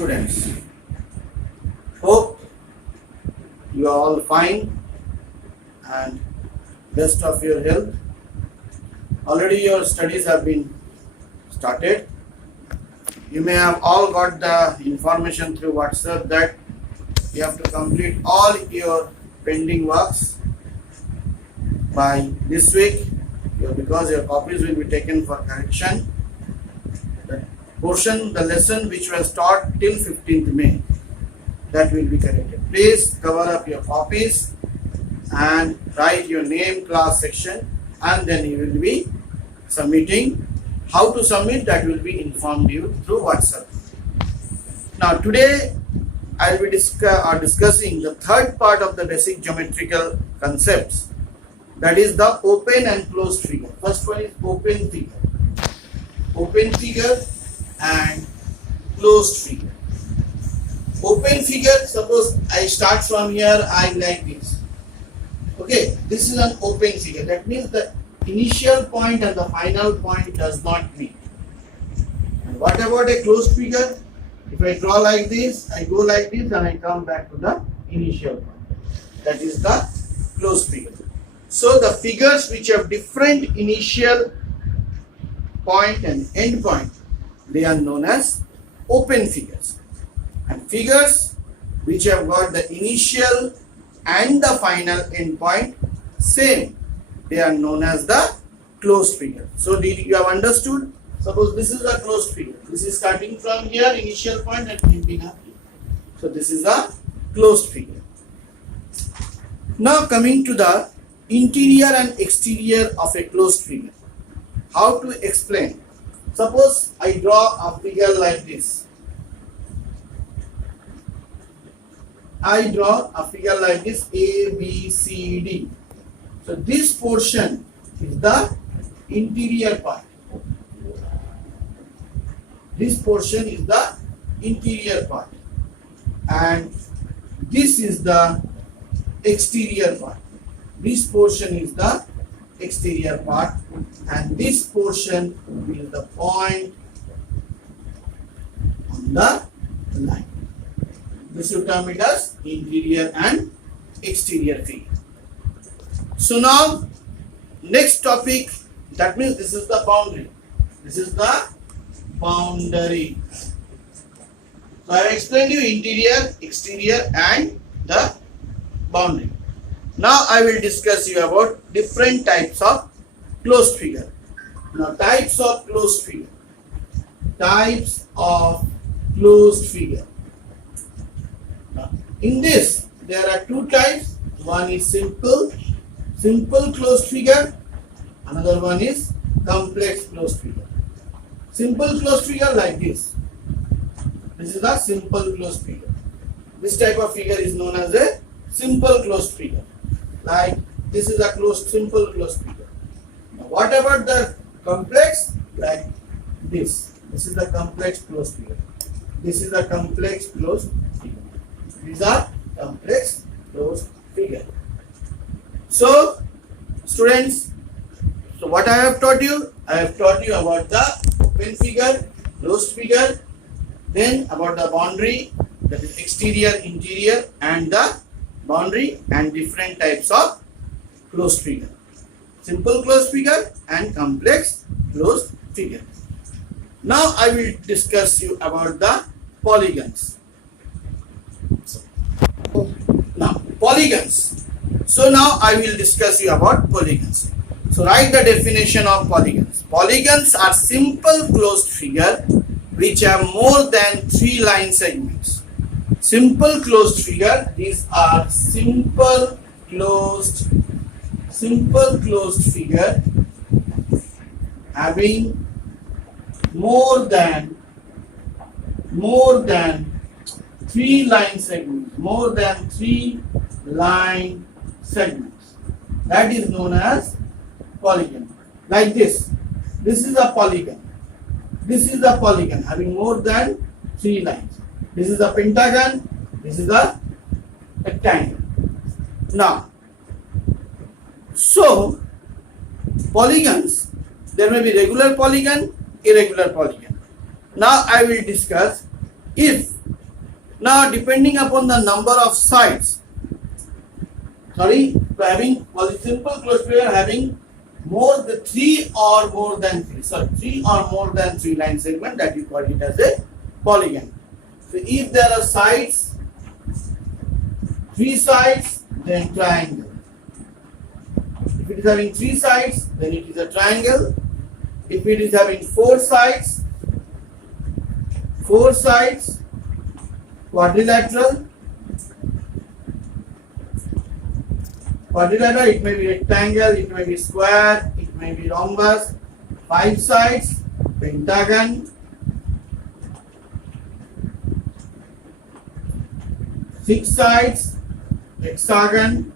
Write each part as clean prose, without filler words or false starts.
students. Hope you are all fine and best of your health. Already your studies have been started. You may have all got the information through WhatsApp that you have to complete all your pending works by this week because your copies will be taken for correction. The lesson which was taught till 15th May, that will be corrected. Please cover up your copies and write your name, class, section, and then you will be submitting. How to submit, that will be informed you through WhatsApp. Now today I will be discussing the third part of the basic geometrical concepts, that is the open and closed figure. First one is open figure. Open figure and closed figure. Open figure, suppose I start from here, I like this. Okay, this is an open figure. That means the initial point and the final point does not meet. And what about a closed figure? If I draw like this, I go like this and I come back to the initial point. That is the closed figure. So the figures which have different initial point and end point, they are known as open figures. And figures which have got the initial and the final end point same, they are known as the closed figure. So did you have understood? Suppose this is a closed figure. This is starting from here, initial point, and ending up here. So this is a closed figure. Now coming to the interior and exterior of a closed figure. How to explain? Suppose I draw a figure like this. I draw a figure like this, A, B, C, D. So this portion is the interior part. This portion is the interior part. And this is the exterior part. This portion is the exterior part, and this portion is the point on the line. This will term it as interior and exterior figure. So now next topic, that means this is the boundary. This is the boundary. So I have explained you interior, exterior and the boundary. Now I will discuss you about different types of closed figure. Now types of closed figure. Types of closed figure. Now, in this there are two types. One is simple closed figure. Another one is complex closed figure. Simple closed figure like this. This is the simple closed figure. This type of figure is known as a simple closed figure. Like this is a simple closed figure. Now what about the complex? Like this. This is the complex closed figure. This is the complex closed figure. These are complex closed figure. So students, so what I have taught you? I have taught you about the open figure, closed figure, then about the boundary, that is exterior, interior, and the boundary, and different types of closed figure. Simple closed figure and complex closed figure. Now I will discuss you about the polygons. Now polygons. So now I will discuss you about polygons. So write the definition of polygons. Polygons are simple closed figure which have more than 3 line segments. Simple closed figure, these are simple closed figure having more than 3 line segments. More than 3 line segments. That is known as polygon. Like this. This is a polygon. This is a polygon having more than 3 lines. This is a pentagon. This is a rectangle. Now, so polygons, there may be regular polygon, irregular polygon. Now I will discuss if Now, depending upon the number of sides, having simple closed figure having more than 3 or more than 3, 3 or more than 3 line segment, that you call it as a polygon. So if there are sides, 3 sides, then triangle. If it is having 3 sides, then it is a triangle. If it is having 4 sides, quadrilateral. Quadrilateral, it may be rectangle, it may be square, it may be rhombus. 5 sides, pentagon. 6 sides, hexagon.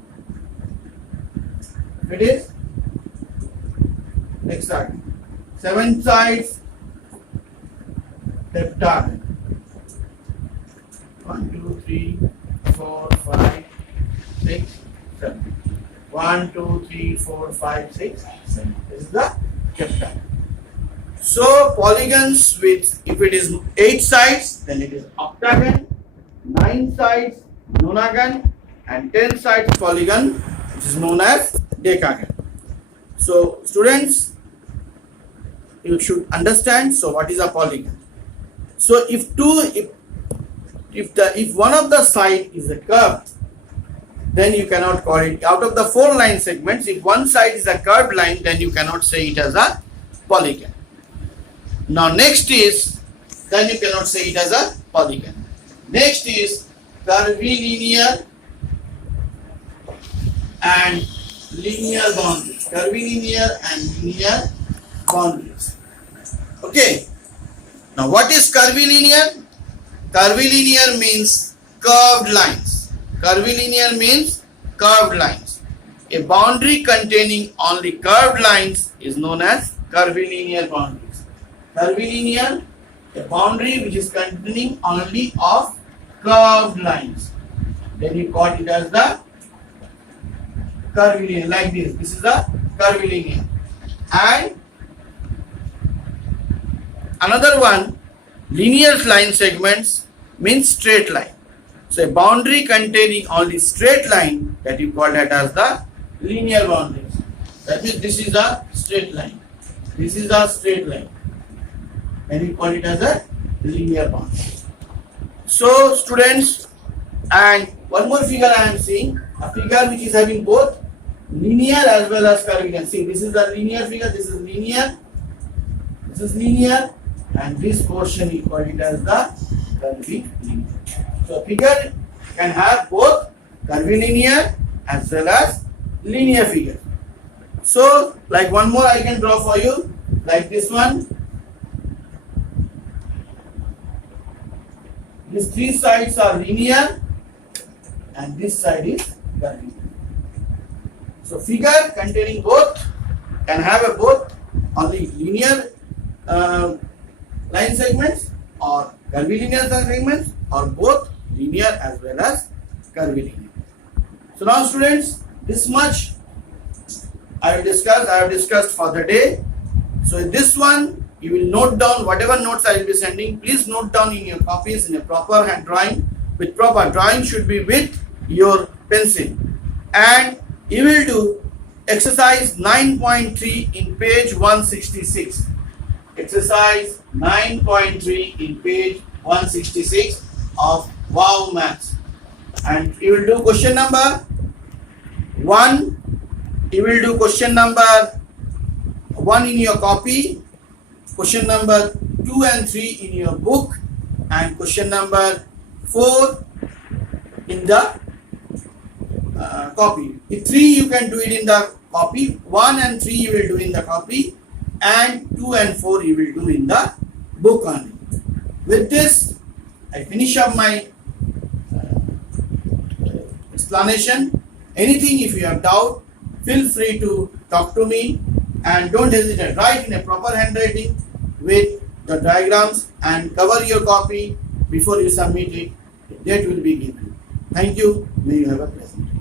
It is hexagon. 7 sides, heptagon. 1, 2, 3, 4, 5, 6, 7. 1, 2, 3, 4, 5, 6, 7. This is the heptagon. So polygons with, if it is 8 sides, then it is octagon. 9 sides, nonagon, and 10 sides polygon, which is known as decagon. So students, you should understand. So what is a polygon? So if one of the side is a curve, then you cannot call it, out of the 4 line segments, if one side is a curved line, then you cannot say it as a polygon. Now next is, then you cannot say it as a polygon. Next is curvilinear and linear boundaries. Curvilinear and linear boundaries. Okay. Now what is curvilinear? Curvilinear means curved lines. Curvilinear means curved lines. A boundary containing only curved lines is known as curvilinear boundaries. Curvilinear, a boundary which is containing only of curved lines. Then you call it as the curvilinear, like this. This is the curvilinear. And another one, linear line segments means straight line. So a boundary containing only straight line, that you call that as the linear boundaries. That means this is a straight line. This is a straight line. And you call it as a linear boundary. So students, and one more figure I am seeing, a figure which is having both linear as well as curvilinear. See, this is the linear figure, this is linear, and this portion you call it as the curvilinear. So a figure can have both curvilinear as well as linear figure. So like one more I can draw for you, like this one. These 3 sides are linear and this side is curvilinear. So figure containing both can have a both only linear line segments or curvilinear segments, or both linear as well as curvilinear. So now students, this much I have discussed for the day. So in this one, you will note down whatever notes I will be sending. Please note down in your copies in a proper hand drawing. With proper drawing should be with your pencil. And you will do exercise 9.3 in page 166. Exercise 9.3 in page 166 of Wow Maths. And you will do question number 1. You will do question number 1 in your copy, question number 2 and 3 in your book, and question number 4 in the copy. If 3 you can do it in the copy, 1 and 3 you will do in the copy, and 2 and 4 you will do in the book only. With this, I finish up my explanation. Anything, if you have doubt, feel free to talk to me, and don't hesitate. Write in a proper handwriting with the diagrams and cover your copy before you submit it. The date will be given. Thank you. May you have a pleasant day.